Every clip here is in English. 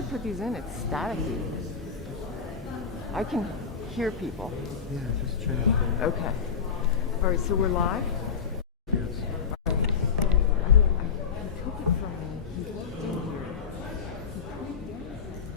I put these in, it's staticky. I can hear people. Yeah, just change it. Okay. All right, so we're live? Yes. He took it from me. He looked in here. He put it down.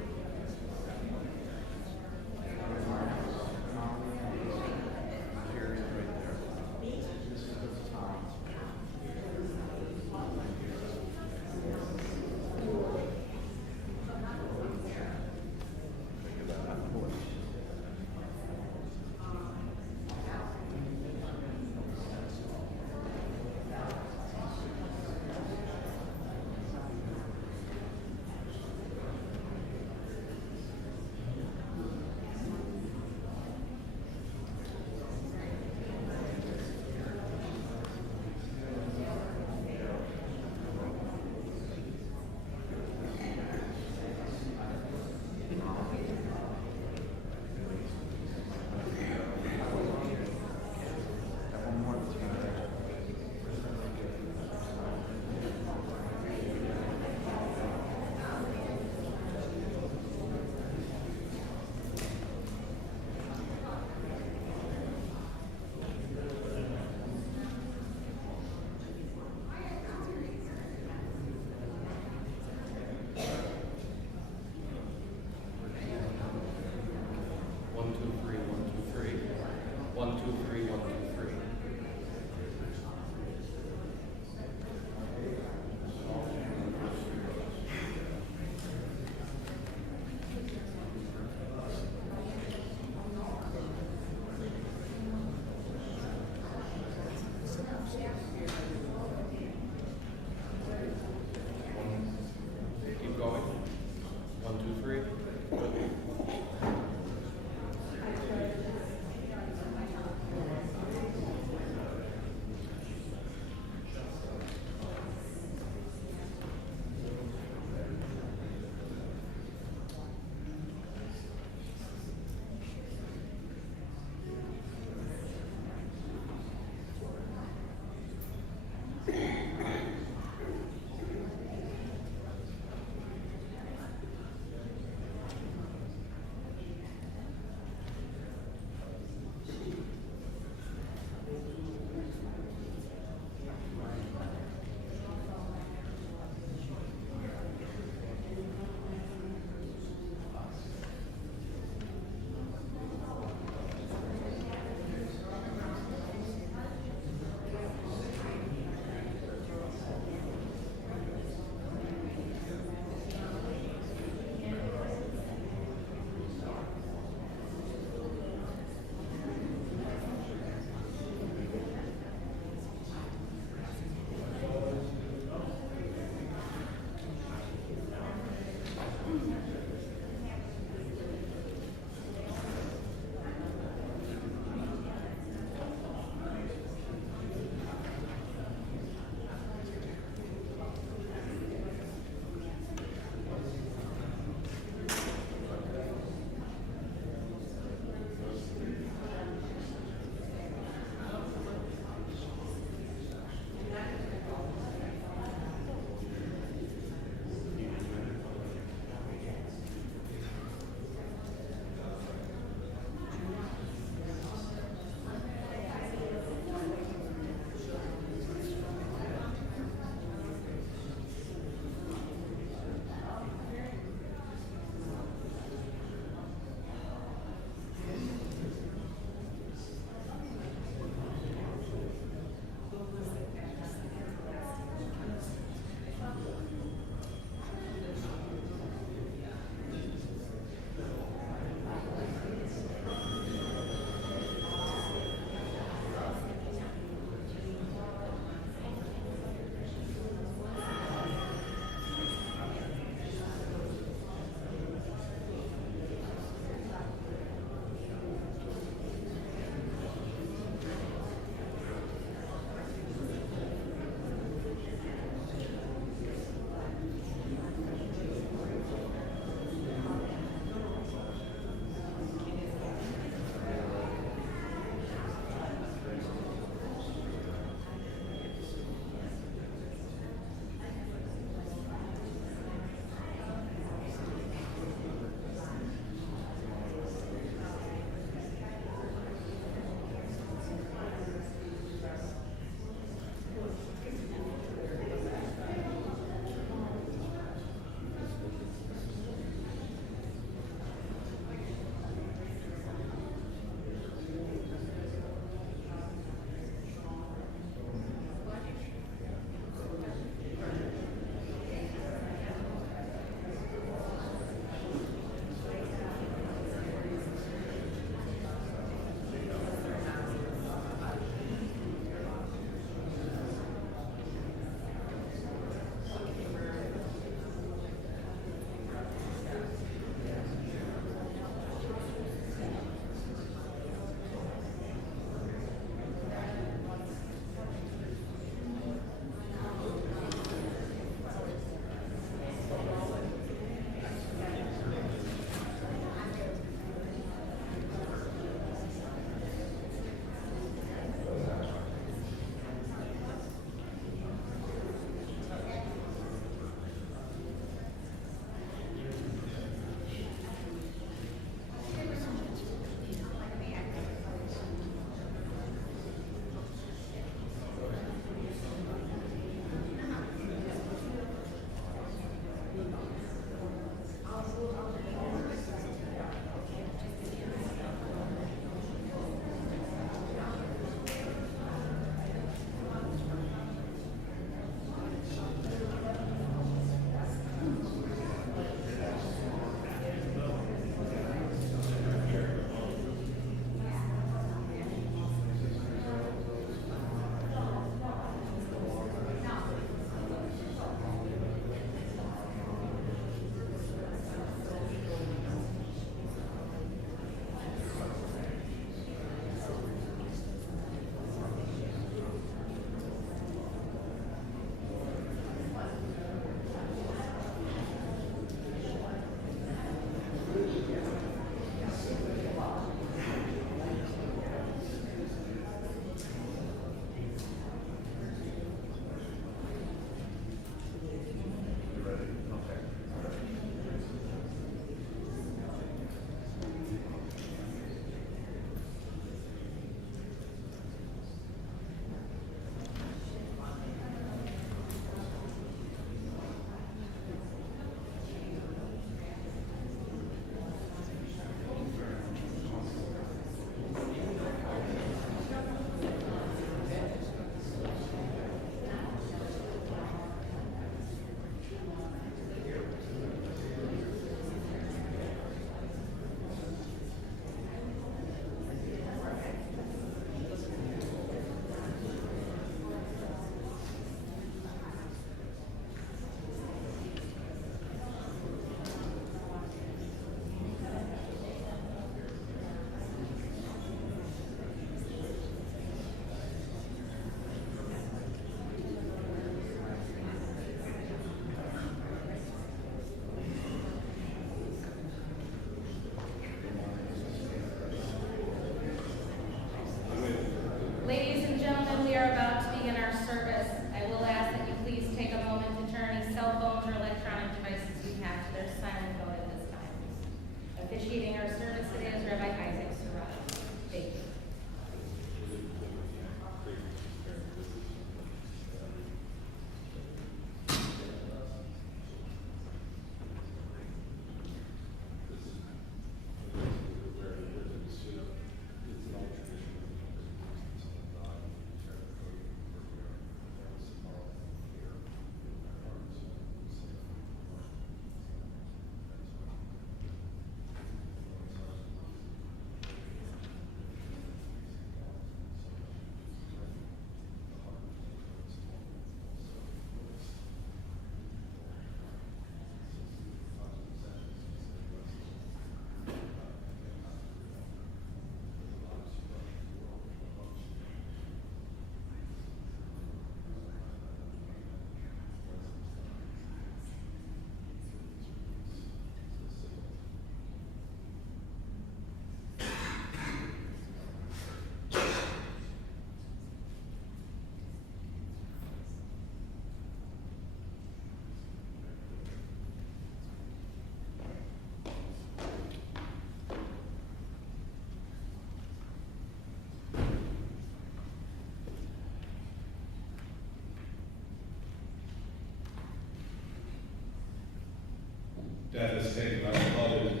death has taken our beloved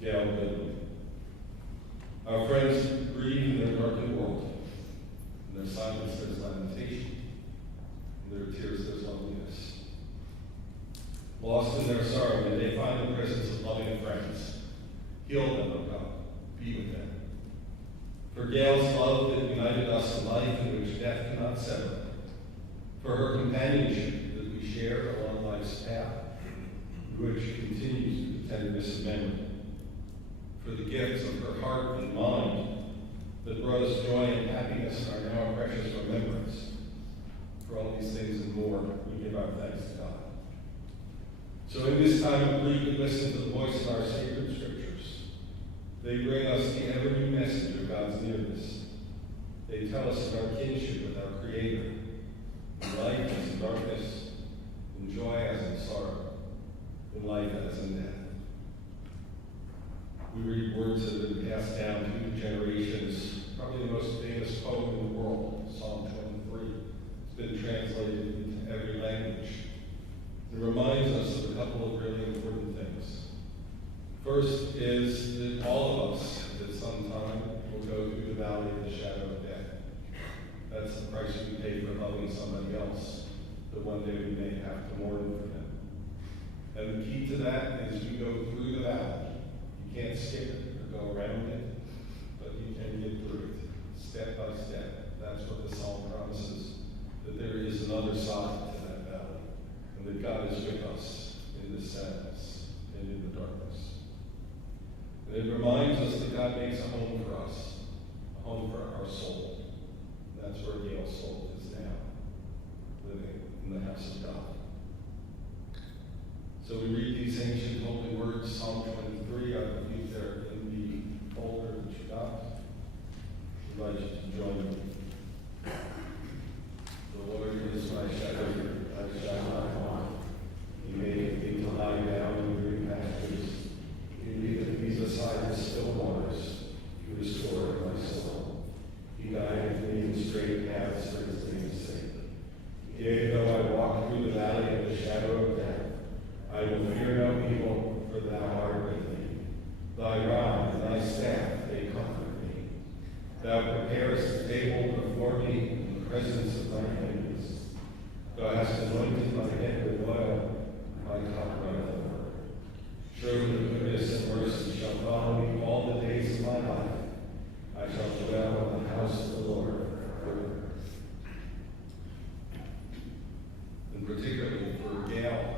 Gail Goodman. Our friends grieve in their darkened world. In their silence there's lamentation. In their tears there's loneliness. Lost in their sorrow, may they find the presence of loving friends. Heal them, O God. Be with them. For Gail's love that united us in life in which death cannot sever. For her companionship that we share along life's path, which continues through the tenderness of memory. For the gifts of her heart and mind that brought us joy and happiness and are now a precious remembrance. For all these things and more, we give our thanks to God. So in this time of grief, we listen to the voice of our sacred scriptures. They bring us the ever-new message of God's nearness. They tell us of our kinship with our Creator, in light as in darkness, in joy as in sorrow, in life as in death. We read words that have been passed down through the generations, probably the most famous poem in the world, Psalm 23. It's been translated into every language. It reminds us of a couple of really important things. First is that all of us at some time will go through the valley of the shadow of death. That's the price we pay for loving somebody else, that one day we may have to mourn for them. And the key to that is you go through the valley. You can't skip it or go around it, but you can get through it, step by step. That's what the psalm promises, that there is another side to that valley, and that God is with us in the sadness and in the darkness. And it reminds us that God makes a home for us, a home for our soul. That's where Gail's soul is now, living in the house of God. So we read these ancient holy words, Psalm 23. I believe they're in the folder that you got. I invite you to join me. The Lord is my shepherd, I shall not want. He maketh me to lie down in green pastures. He leadeth me beside the still waters. He restoreth my soul. He guideth me in straight paths for his name's sake. Yea, though I walk through the valley of the shadow of death, I will fear no evil, for thou art with me. Thy rod and thy staff, they comfort me. Thou preparest a table before me in the presence of thine enemies. Thou hast anointed my head with oil, my cup runneth over. Surely goodness and mercy shall follow me all the days of my life. I shall dwell in the house of the Lord forever. And particularly for Gail,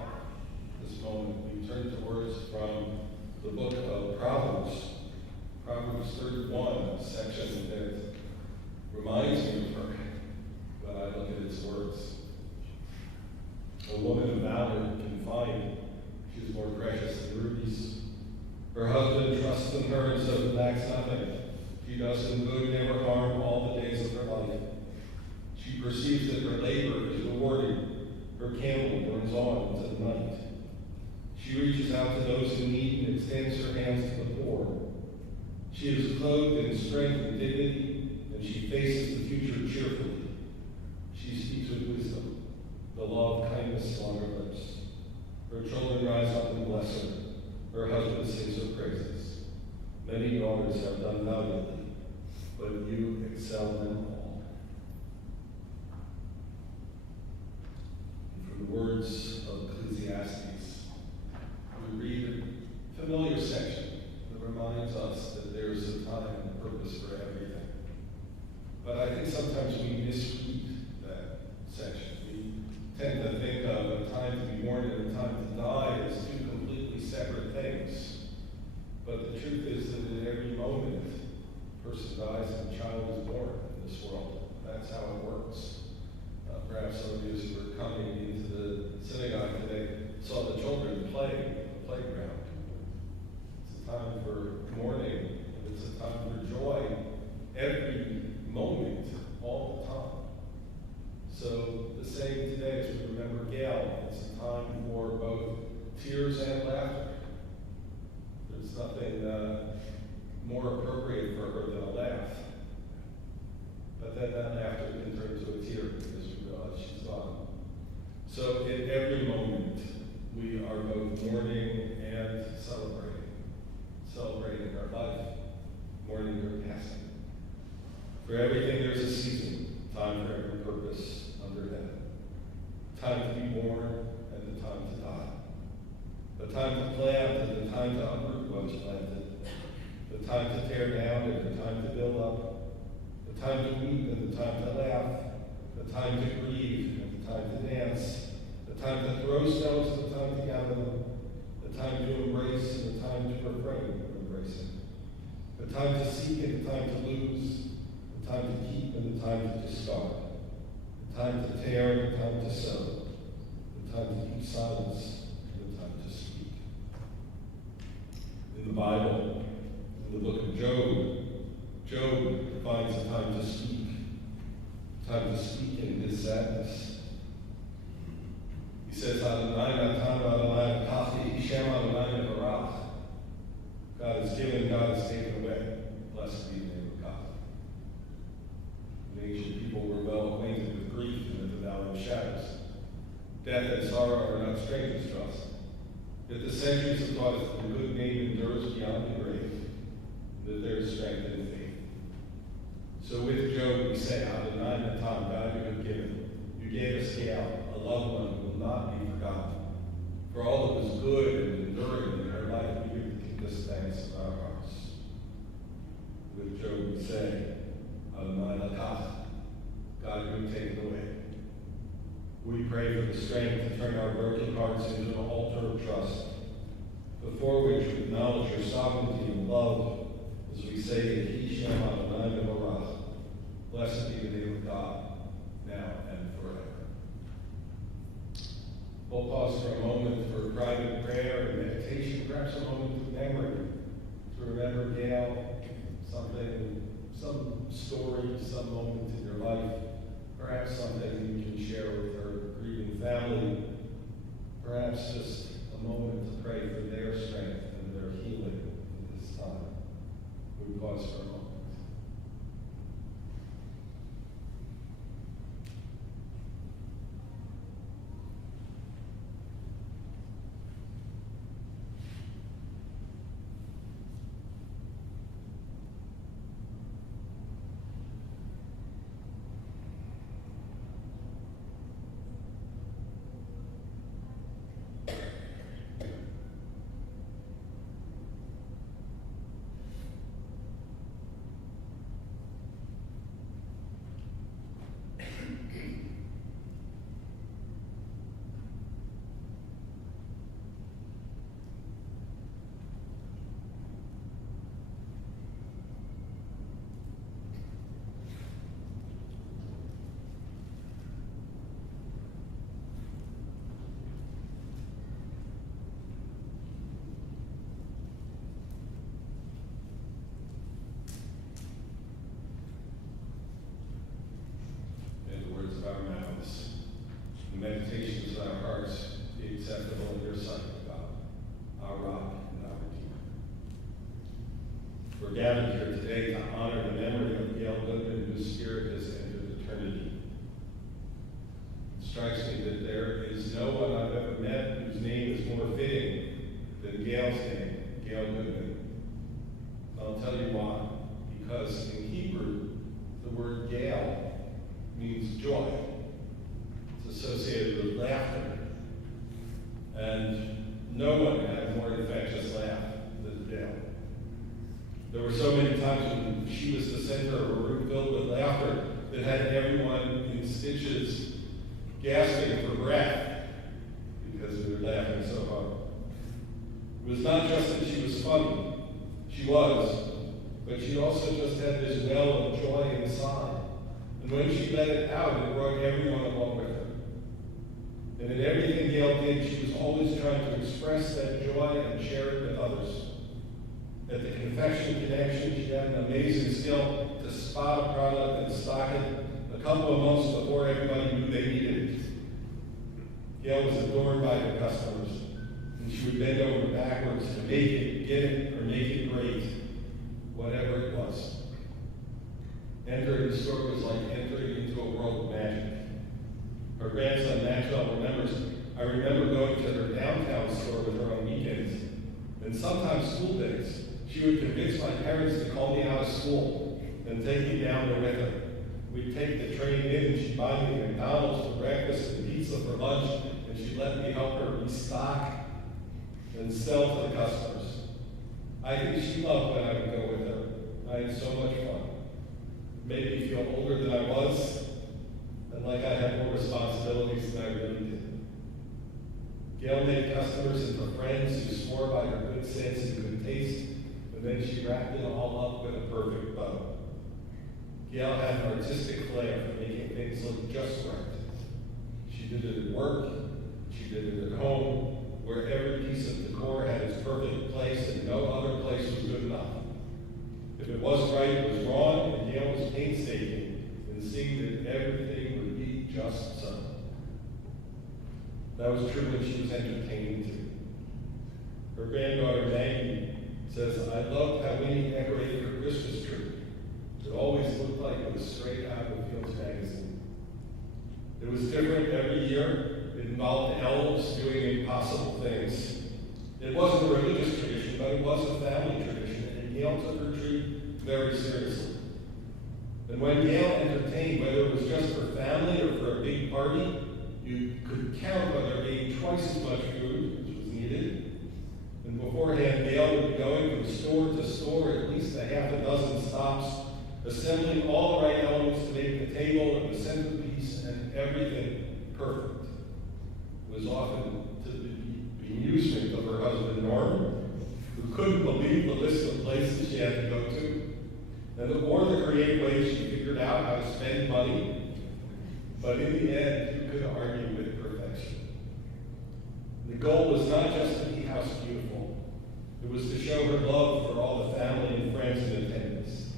this moment, we turn to words from the book of Proverbs, Proverbs 31, a section that reminds me of her when I look at its words. A woman of valor can find she is more precious than rubies. Her husband trusts in her and so lacks nothing. She does him good, never harm all the days of her life. She perceives that her labor is rewarded. Her candle burns on into the night. She reaches out to those in need and extends her hands to the poor. She is clothed in strength and dignity, and she faces the future cheerfully. She speaks with wisdom, the law of kindness on her lips. Her children rise up and bless her. Her husband sings her praises. Many daughters have done valiantly, but you excel them all. And from the words of Ecclesiastes, we read a familiar section that reminds us that there's a time and a purpose for everything. But I think sometimes we misread that section. We tend to think of a time to be born and a time to die as two completely separate things. But the truth is that at every moment, a person dies and a child is born in this world. That's how it works. Perhaps some of you who were coming into the synagogue today saw the children play playground. It's a time for mourning, and it's a time for joy every moment, all the time. So the same today as we remember Gail, it's a time for both tears and laughter. There's nothing more appropriate for her than a laugh. But then that laughter can turn to a tear because we realize she's gone. So in every moment, we are both mourning and celebrating. Celebrating her life, mourning her passing. For everything there's a season, time for every purpose under heaven. Time to be born and the time to die. The time to plant and the time to uproot what's planted. The time to tear down and the time to build up. The time to weep and the time to laugh. The time to grieve and the time to dance. The time to throw stones and the time to gather them. The time to embrace and the time to refrain from embracing. The time to seek and the time to lose. The time to keep and the time to discard. The time to tear and the time to sow. The time to keep silence and the time to speak. In the Bible, in the book of Job, Job defines the time to speak in his sadness. He says, Adonai natan Adonai kachi, Hashem Adonai barach. God is given, God is taken away. Blessed be the name of God. The ancient people were well acquainted with grief and with the valley of shadows. Death and sorrow are not strangers to us. Yet the centuries have taught us that the good name endures beyond the grave, that there is strength in faith. So with Job we say, Adonai natan, God you have given. You gave us Gail, a loved one who will not be forgotten. For all that was good and enduring in her life, we give this thanks in our hearts. With Job we say, Adonai lakach, God you have taken away. We pray for the strength to turn our broken hearts into an altar of trust, before which we acknowledge your sovereignty and love, as we say, Hashem Adonai barach. Blessed be the name of God, now and forever. We'll pause for a moment for private prayer and meditation, perhaps a moment of memory, to remember Gail, something, some story, some moment in your life, perhaps something you can share with her grieving family, perhaps just a moment to pray for their strength and their healing in this time. We pause for a moment. Our mouths, the meditations of our hearts be acceptable in your sight, God, our rock and our Redeemer. We're gathered here today to honor the memory of Gail Goodman, whose spirit has entered eternity. It strikes me that there is no one I've ever met whose name is more fitting than Gail's name, Gail Goodman. I'll tell you why. Because in Hebrew, the word Gail means joy. It's associated with laughter. And no one had a more infectious laugh than Gail. There were so many times when she was the center of a room filled with laughter that had everyone in stitches gasping for breath because they were laughing so hard. It was not just that she was funny. She was. But she also just had this well of joy inside. And when she let it out, it brought everyone along with her. And in everything Gail did, she was always trying to express that joy and share it with others. At the confection connection, she had an amazing skill to spot a product and stock it a couple of months before everybody knew they needed it. Gail was adored by her customers, and she would bend over backwards to make it, get it, or make it great, whatever it was. Entering the store was like entering into a world of magic. Her grandson Maxwell remembers, I remember going to her downtown things. She would convince my parents to call me out of school and take me down there with her. We'd take the train in and she'd buy me McDonald's for breakfast and pizza for lunch, and she'd let me help her restock and sell to the customers. I think she loved when I would go with her. I had so much fun. It made me feel older than I was, and like I had more responsibilities than I really did. Gail made customers into friends who swore by her good sense and good taste, and then she wrapped it all up with a perfect bow. Gail had an artistic flair for making things look just right. She did it at work, she did it at home, where every piece of decor had its perfect place and no other place was good enough. If it wasn't right, it was wrong, and Gail was painstaking in seeing that everything would be just so. That was true when she was entertaining too. Her granddaughter Maggie says, I loved how Winnie decorated her Christmas tree. It always looked like it was straight out of Fields magazine. It was different every year. It involved elves doing impossible things. It wasn't a religious tradition, but it was a family tradition, and Gail took her tree very seriously. And when Gail entertained, whether it was just for family or for a big party, you could count on there being twice as much food, which was needed. And beforehand, Gail would be going from store to store, at least a half a dozen stops, assembling all the right elements to make the table and the centerpiece and everything perfect. It was often to the amusement of her husband, Norm, who couldn't believe the list of places she had to go to, or the creative ways she figured out how to spend money. But in the end, you could argue with perfection. The goal was not just to be house beautiful. It was to show her love for all the family and friends in attendance.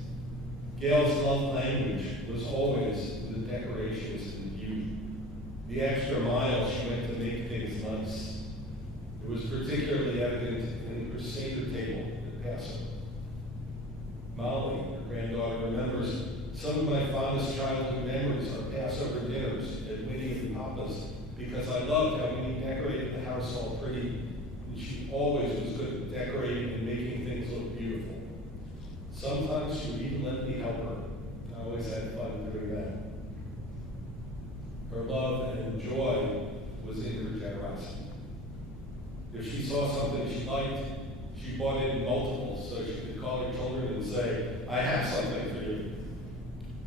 Gail's love language was always the decorations and beauty. The extra mile she went to make things nice. It was particularly evident in her Seder table at Passover. Molly, her granddaughter, remembers some of my fondest childhood memories are Passover dinners at Winnie and Papa's, because I loved how Winnie decorated the house all pretty, and she always was good at decorating and making things look beautiful. Sometimes she would even let me help her. I always had fun doing that. Her love and joy was in her generosity. If she saw something she liked, she bought it in multiples so she could call her children and say, I have something for you.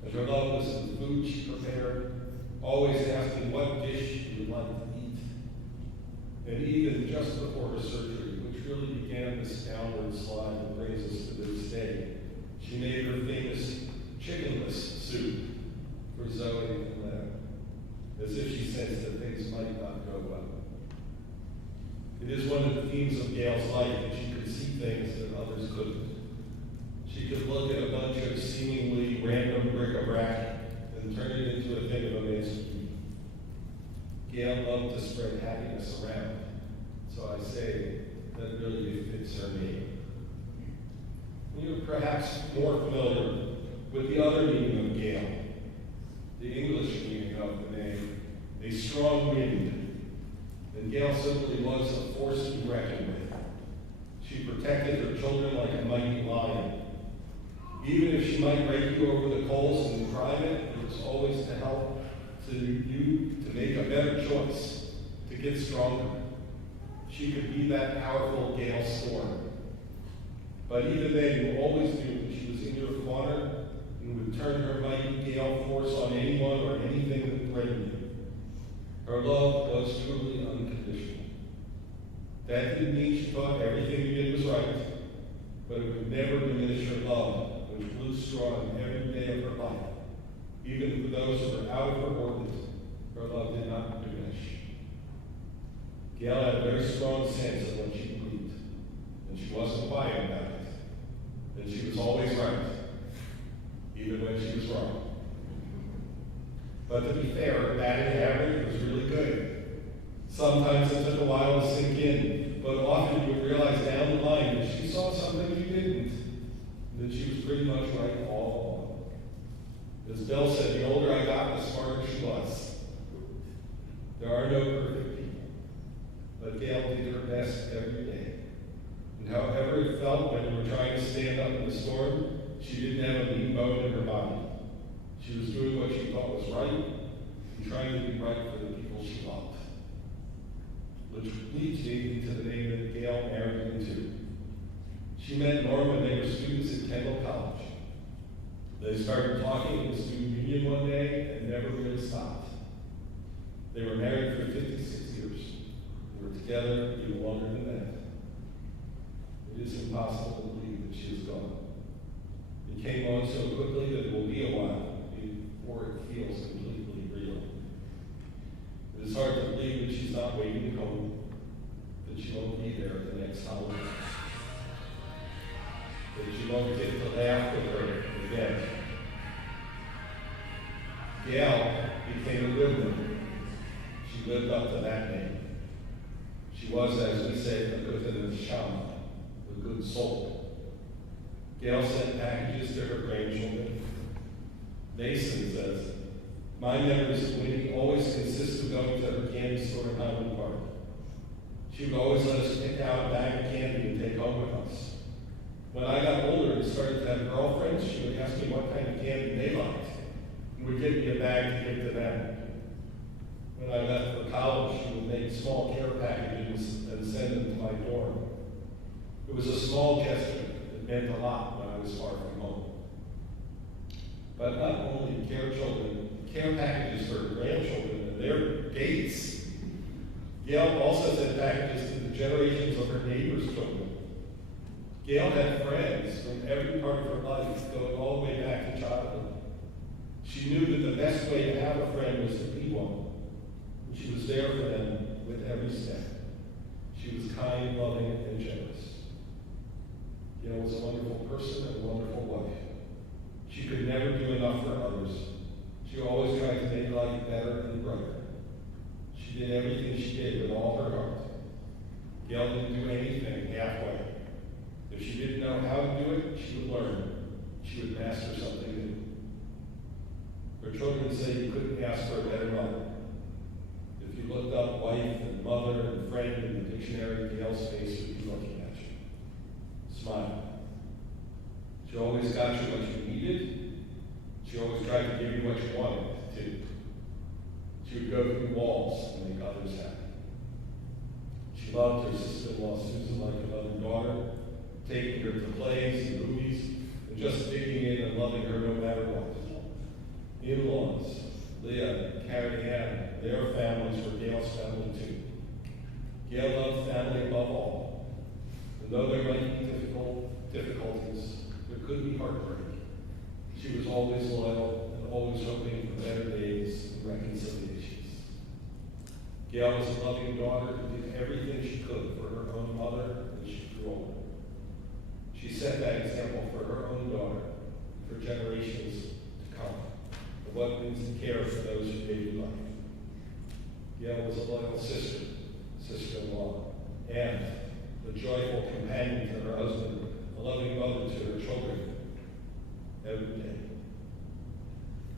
And her love was in the food she prepared, always asking what dish she would like to eat. And even just before her surgery, which really began this downward slide that brings us to this day, she made her famous chickenless soup for Zoe and Leo, as if she sensed that things might not go well. It is one of the themes of Gail's life that she could see things that others couldn't. She could look at a bunch of seemingly random bric-a-brac and turn it into a thing of amazing beauty. Gail loved to spread happiness around, so I say that really fits her name. You're perhaps more familiar with the other meaning of Gail, the English meaning of the name, a strong wind. And Gail simply was a force to be reckoned with. She protected her children like a mighty lion. Even if she might rake you over the coals in private, it was always to help you to make a better choice, to get stronger. She could be that powerful Gail Storm. But even then, you always knew that she was in your corner and would turn her mighty Gail force on anyone or anything that threatened you. Her love was truly unconditional. That didn't mean she thought everything you did was right, but it would never diminish her love, which blew strong every day of her life. Even for those who were out of her orbit, her love did not diminish. Gail had a very strong sense of what she believed, and she wasn't quiet about it. And she was always right, even when she was wrong. But to be fair, her batting average was really good. Sometimes it took a while to sink in, but often you would realize down the line that she saw something you didn't, and that she was pretty much right all along. As Bill said, the older I got, the smarter she was. There are no perfect people, but Gail did her best every day. And however it felt when you were trying to stand up in the storm, she didn't have a mean bone in her body. She was doing what she thought was right and trying to be right for the people she loved. Which leads me to the name that Gail married into. She met Norm when they were students at Kendall College. They started talking at the student union one day and never really stopped. They were married for 56 years. They were together even longer than that. It is impossible to believe that she is gone. It came on so quickly that it will be a while before it feels completely real. It is hard to believe that she's not waiting home, that she won't be there at the next holiday, that she won't get to laugh with her again. Gail became a Goodman. She lived up to that name. She was, as we say, a Goodman shaman, a good soul. Gail sent packages to her grandchildren. Mason says, my memories of Winnie always consist of going to her candy store in Highland Park. She would always let us pick out a bag of candy and take home with us. When I got older and started to have girlfriends, she would ask me what kind of candy they liked and would give me a bag to give to them. When I left for college, she would make small care packages and send them to my dorm. It was a small gesture that meant a lot when I was far from home. But not only care packages for her grandchildren and their dates. Gail also sent packages to the generations of her neighbors' children. Gail had friends from every part of her life, going all the way back to childhood. She knew that the best way to have a friend was to be one. And she was there for them with every step. She was kind, loving, and generous. Gail was a wonderful person and a wonderful wife. She could never do enough for others. She always tried to make life better and brighter. She did everything she did with all her heart. Gail didn't do anything halfway. If she didn't know how to do it, she would learn. She would master something new. Her children say you couldn't ask for a better mother. If you looked up wife and mother and friend in the dictionary, Gail's face would be looking at you. Smile. She always got you what you needed. She always tried to give you what you wanted, too. She would go through walls and make others happy. She loved her sister-in-law Susan like another daughter, taking her to plays and movies, and just digging in and loving her no matter what. In-laws, Leah, Carrie Ann, their families were Gail's family too. Gail loved family above all. And though there might be difficulties, there could be heartbreak. She was always loyal and always hoping for better days and reconciliations. Gail was a loving daughter who did everything she could for her own mother as she grew older. She set that example for her own daughter, for generations to come, of what it means to care for those who gave you life. Gail was a loyal sister, sister-in-law, and a joyful companion to her husband, a loving mother to her children every day.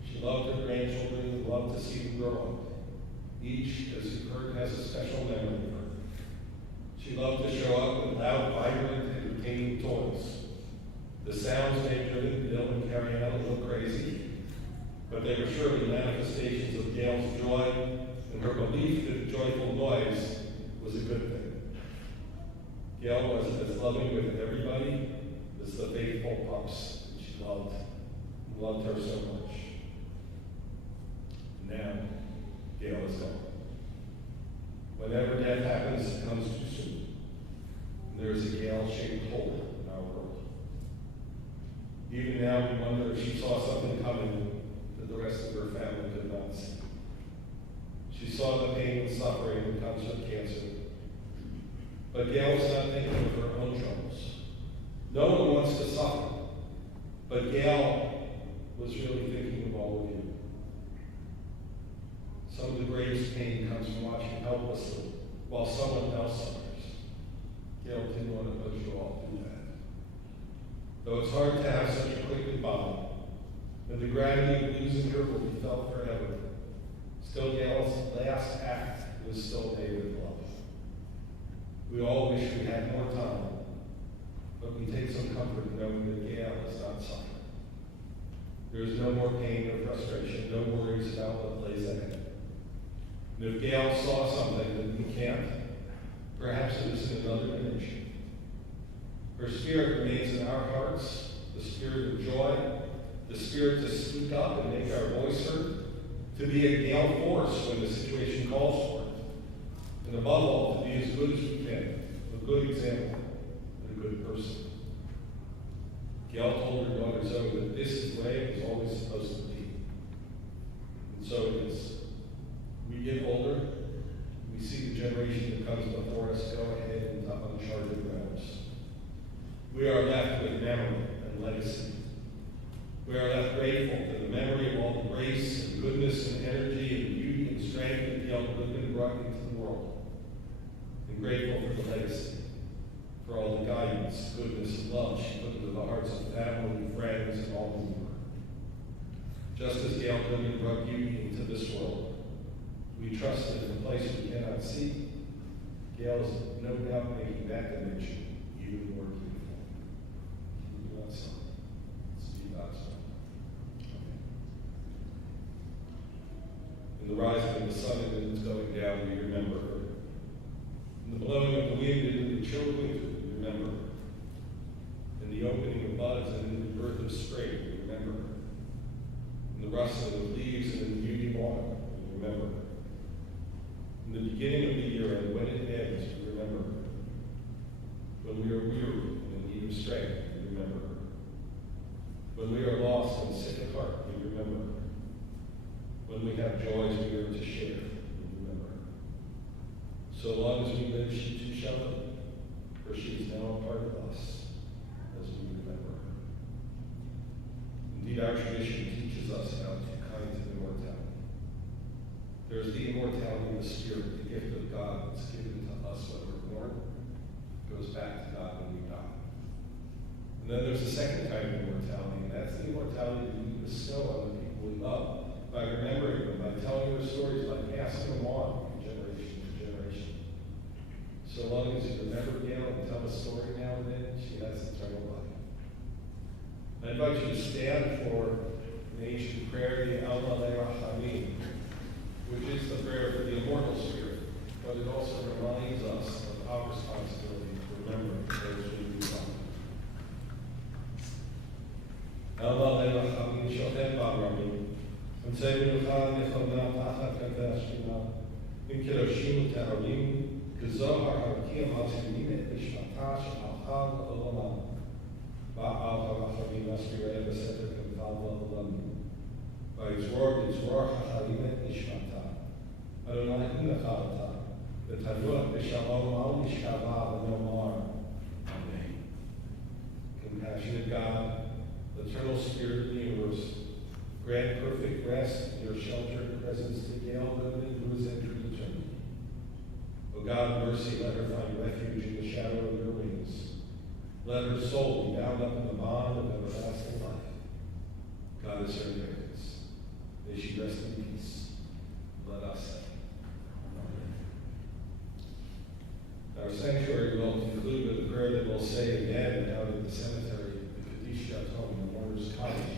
She loved her grandchildren and loved to see them grow up. Each, as you heard, has a special memory of her. She loved to show up with loud, vibrant, entertaining toys. The sounds may have driven Bill and Carrie Ann a little crazy, but they were surely manifestations of Gail's joy and her belief that joyful noise was a good thing. Gail was as loving with everybody as the faithful pups that she loved her so much. Now, Gail is gone. Whenever death happens, it comes too soon. And there is a Gail-shaped hole in our world. Even now, we wonder if she saw something coming that the rest of her family could not see. She saw the pain and suffering that comes with cancer. But Gail was not thinking of her own troubles. No one wants to suffer. But Gail was really thinking of all of you. Some of the greatest pain comes from watching helplessly while someone else suffers. Gail didn't want to put you all through that. Though it's hard to have such a quick goodbye, and the gravity of losing her will be felt forever, still Gail's last act was still made with love. We all wish we had more time But we take some comfort knowing that Gail is not suffering. There is no more pain or frustration, no worries about what lays ahead. And if Gail saw something that we can't, perhaps it is in another dimension. Her spirit remains in our hearts, the spirit of joy, the spirit to speak up and make our voice heard, to be a Gail force when the situation calls for it, and above all, to be as good as we can, a good example, and a good person. Gail told her daughter Zoe that this is the way it was always supposed to be. And so it is. We get older, we see the generation that comes before us go ahead into uncharted realms. We are left with memory and legacy. We are left grateful for the memory of all the grace and goodness and energy and beauty and strength that Gail Goodman brought into the world. And grateful for the legacy, for all the guidance, goodness, and love she put into the hearts of family, friends, and all who knew her. Just as Gail Goodman brought beauty into this world, we trust that in a place we cannot see, Gail is no doubt making that dimension even more beautiful. Can you do that song? Let's do that song. In the rising of the sun and it's going down, we remember her. In the blowing of the wind and in the chill winter, we remember her. In the opening of buds and in the birth of spring, we remember her. In the rustling of leaves and in the beauty of autumn, we remember her. In the beginning of the year and when it ends, we remember her. When we are weary and in need of strength, we remember her. When we are lost and sick at heart, we remember her. When we have joys we are to share, we remember her. So long as we live, she too shall live, for she is now a part of us as we remember her. Indeed, our tradition teaches us about two kinds of immortality. There is the immortality of the Spirit, the gift of God that's given to us when we're born, goes back to God when we die. And then there's the second kind of immortality, and that's the immortality that we bestow on the people we love, by remembering them, by telling their stories, by passing them on from generation to generation. So long as you remember Gail and tell a story now and then, she has eternal life. I invite you to stand for an ancient prayer, the Alma Leah Hamim, which is the prayer for the immortal spirit, but it also reminds us of our responsibility to remember those who we love. Alma Leah Hamim Shotem Ba'Ramim, and say we will find if I'm not Tachat Kadashina, in Kiroshim Taharim, Kazohar Hakim Hasimin, Ishmatash, Alchal, Olam, Ba'al Harachamim, Aspireh, Beseter, Kampal, Olam. By his word, Hachalimet Nishmata. Adonai Inachalata, the Tanuach B'Shalom Al Nishkava V'Nomar. Amen. Compassionate God, the eternal Spirit of the universe, grant perfect rest in your sheltered presence to Gail Goodman, who is entered eternity. O God, mercy, let her find refuge in the shadow of your wings. Let her soul be bound up in the bond of everlasting life. God is her inheritance. May she rest in peace. Let us say. Amen. Our sanctuary will conclude with a prayer that we'll say again out of the cemetery, the Kaddish Yatom, the mourner's cottage.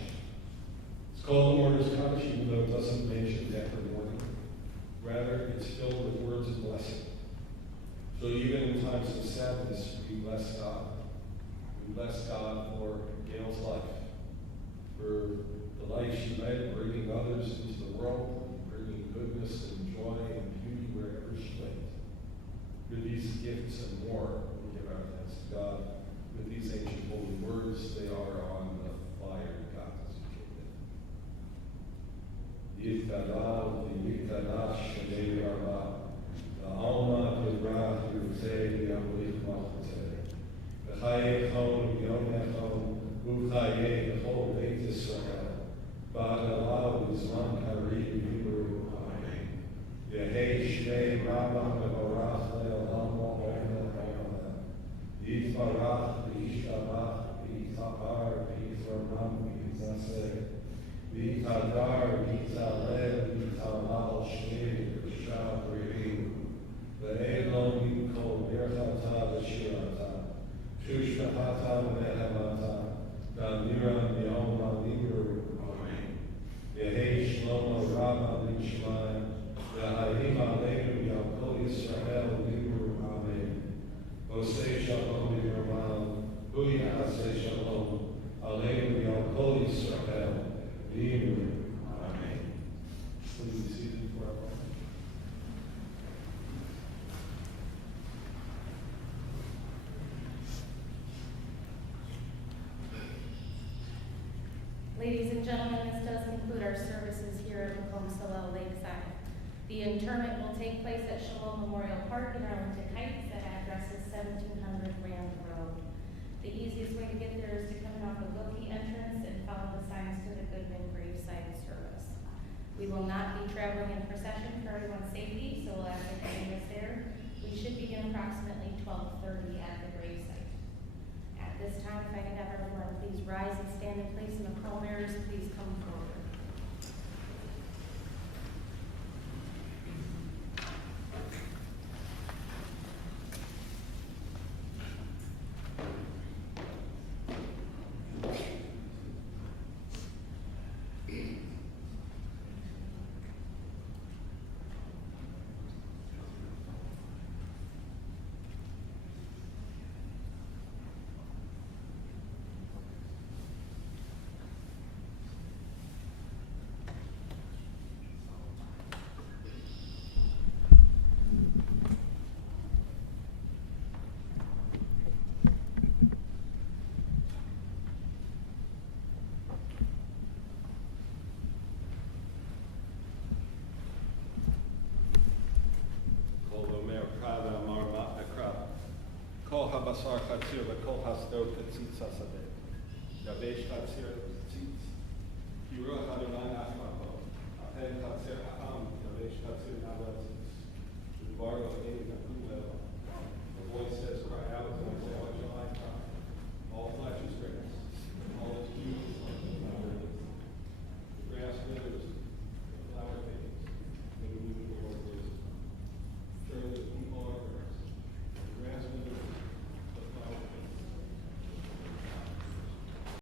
It's called the mourner's cottage, even though it doesn't mention death or mourning. Rather, it's filled with words of blessing. So even in times of sadness, we bless God. We bless God for Gail's life, for the life she led, bringing others into the world, bringing goodness and joy and beauty wherever she went. For these gifts and more, we give our thanks to God. With these ancient holy words, they are on the flyer God has given. Yiftadal, Yiftadash, Shalei Rabba, the Alma, the Ra, Yurtzei, the Abulik Malchutei, the Chaye Chon, Yom Echon, Uchaye, the whole Beit Israel. Ba'alaw Yizman Karim Yibru Amen. Yehei Shnei Rabban Bevarach Le'olam Wa'olam Ha'olam. Yitvarach V'yishtabach V'yitzahar V'yitvaram V'yitzaseh V'yitadar V'yitzaleh V'yitzalal Shnei V'yishah V'yim Ve'elom Yimkol Birchata V'shirata Shushahata Mehamata, Damira Yoma Libru, Amen. Yehi Shlomo Rama Lishmai, Yahayim Aleinu Yalko Israel Libru, Amen. Osei Shalom Yirmal, Hu Yasei Shalom, Aleinu Yalko Israel Libru, Amen. Please be seated for our prayer. Ladies and gentlemen, this does conclude our services here at Macomb Salel Lakeside. The interment will take place at Shalom Memorial Park in Arlington Heights at addresses 1700 Rand Road. The easiest way to get there is to come in off the Wilkie entrance and follow the signs to the Goodman graveside service. We will not be traveling in procession for everyone's safety, so we'll ask if anyone is there. We should begin approximately 12:30 at the gravesite. At this time, if I could have everyone please rise and stand in place, and the pallbearers please come forward. Kol habasar chatzir v'kol hasdot katzitz hasadeh. Yavesh chatzir tzitz. Yiruach Adonai achmato. Aten chatzir ha'am. Yavesh chatzir nava tzitz. V'dvar